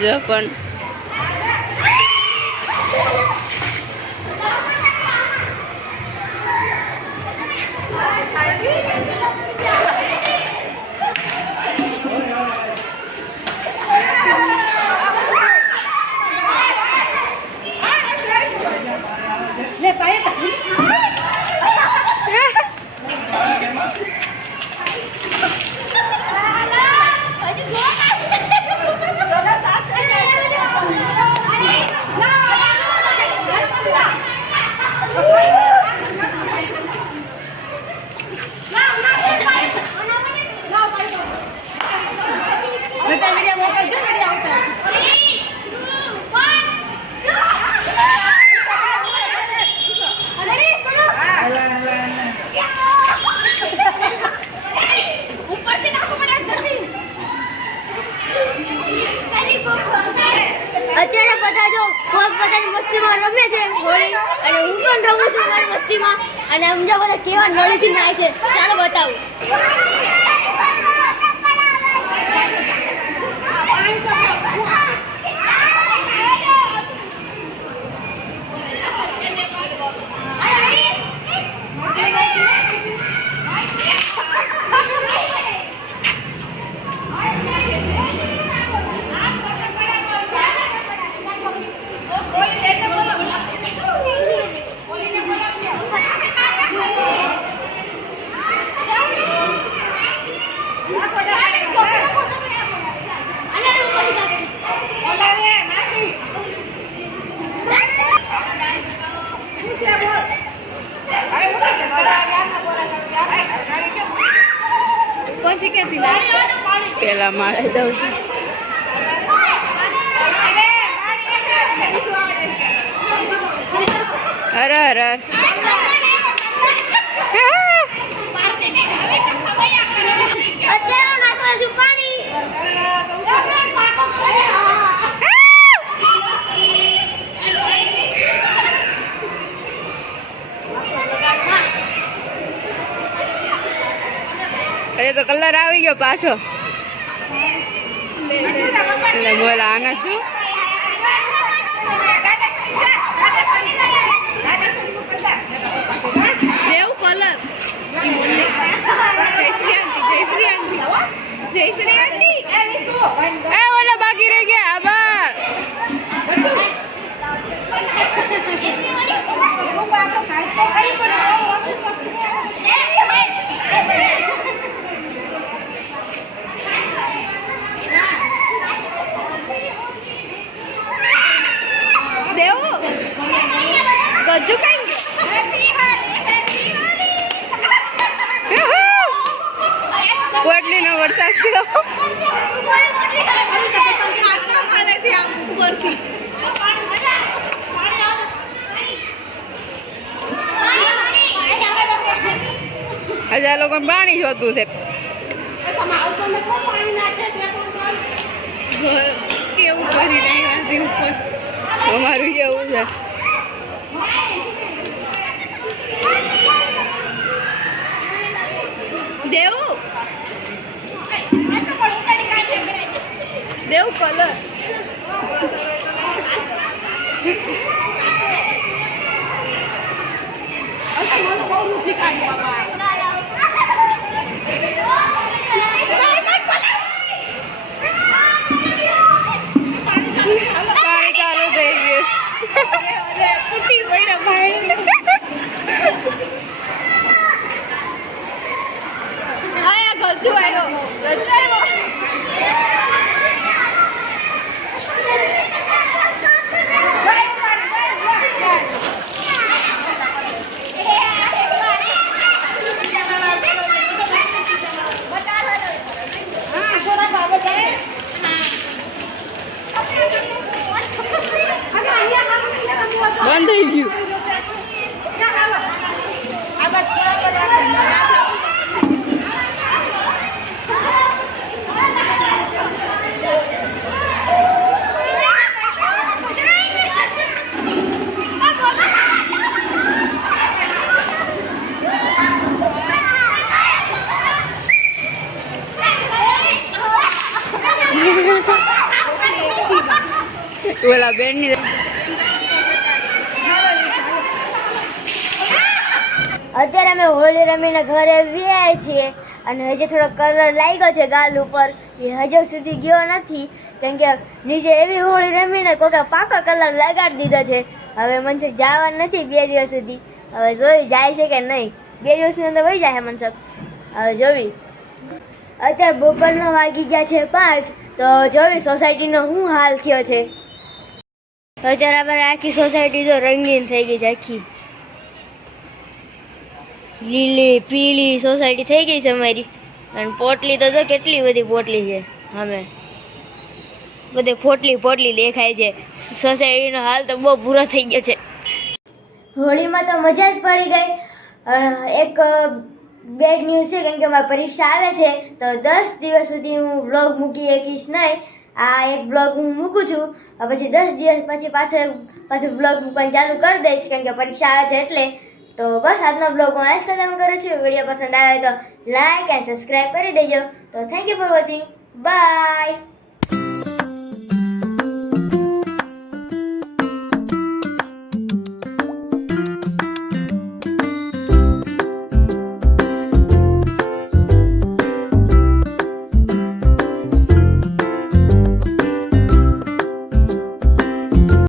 જો પણ અત્યારે બધા જો પોતપોતાની મસ્તીમાં રમે છે હોળી, અને હું પણ રમું છું મારી મસ્તીમાં, અને સમજા બધા કેવા નળીથી નાય છે. ચાલો બતાવું. પેલા મારે દઉં છું. હર હર અરે તો કલર આવી ગયો પાછો. એટલે બોલ આના છું. દેવ કલર જય શ્રી આંટી, જય શ્રી આંટી, જય શ્રી આંટી. હજુ કઈ પોટલીનો વરસાદ થયો. આજે આ લોકો પાણી જોતું છે. કેવું કરી રહ્યા છે ઉપર. અમારું કેવું છે. દેવું દેવું કલર પાણી ચાલુ થઈ ગયું. ફૂટી પડ્યા ભાઈ. આયા ગજુ આવ્યો. બંધ થઈ ગયું. ઓલા બેન ની અત્યારે અમે હોળી રમીને ઘરે આવ્યા છીએ અને હજી થોડો કલર લાગ્યો છે ગાલ ઉપર. એ હજુ સુધી ગયો નથી કેમ કે નીચે એવી હોળી રમીને કોકે પાકો કલર લગાડી દીધો છે. હવે મનસુખ જવાનું નથી 2 દિવસ સુધી. હવે જોઈ જાય છે કે નહીં. 2 દિવસની અંદર વહી જાય મનસુખ. હવે જોવી. અત્યારે બપોરના વાગી ગયા છે 5. તો જોવી સોસાયટીનો શું હાલ થયો છે. અત્યારે અમારે આખી સોસાયટી તો રંગીન થઈ ગઈ છે. આખી લીલી પીળી સોસાયટી થઈ ગઈ છે અમારી. અને પોટલી તો જો કેટલી બધી પોટલી છે. અમે બધે પોટલી દેખાય છે. સોસાયટીનો હાલ તો બહુ બુરો થઈ ગયો છે. હોળીમાં તો મજા જ પડી ગઈ. એક બેડ ન્યૂઝ છે કેમ કે મારી પરીક્ષા આવે છે તો 10 દિવસ સુધી હું વ્લોગ મૂકી શકીશ નહીં. આ એક બ્લોગ હું મૂકું છું. પછી 10 દિવસ પછી પાછું બ્લોગ મૂકવાનું ચાલુ કરી દઈશ કેમ કે પરીક્ષા આવે છે એટલે. તો બસ આજનો બ્લોગ હું આ જ ખતમ કરું છું. વિડીયો પસંદ આવે તો લાઈક એન્ડ સબસ્ક્રાઈબ કરી દેજો. તો thank you for watching. By.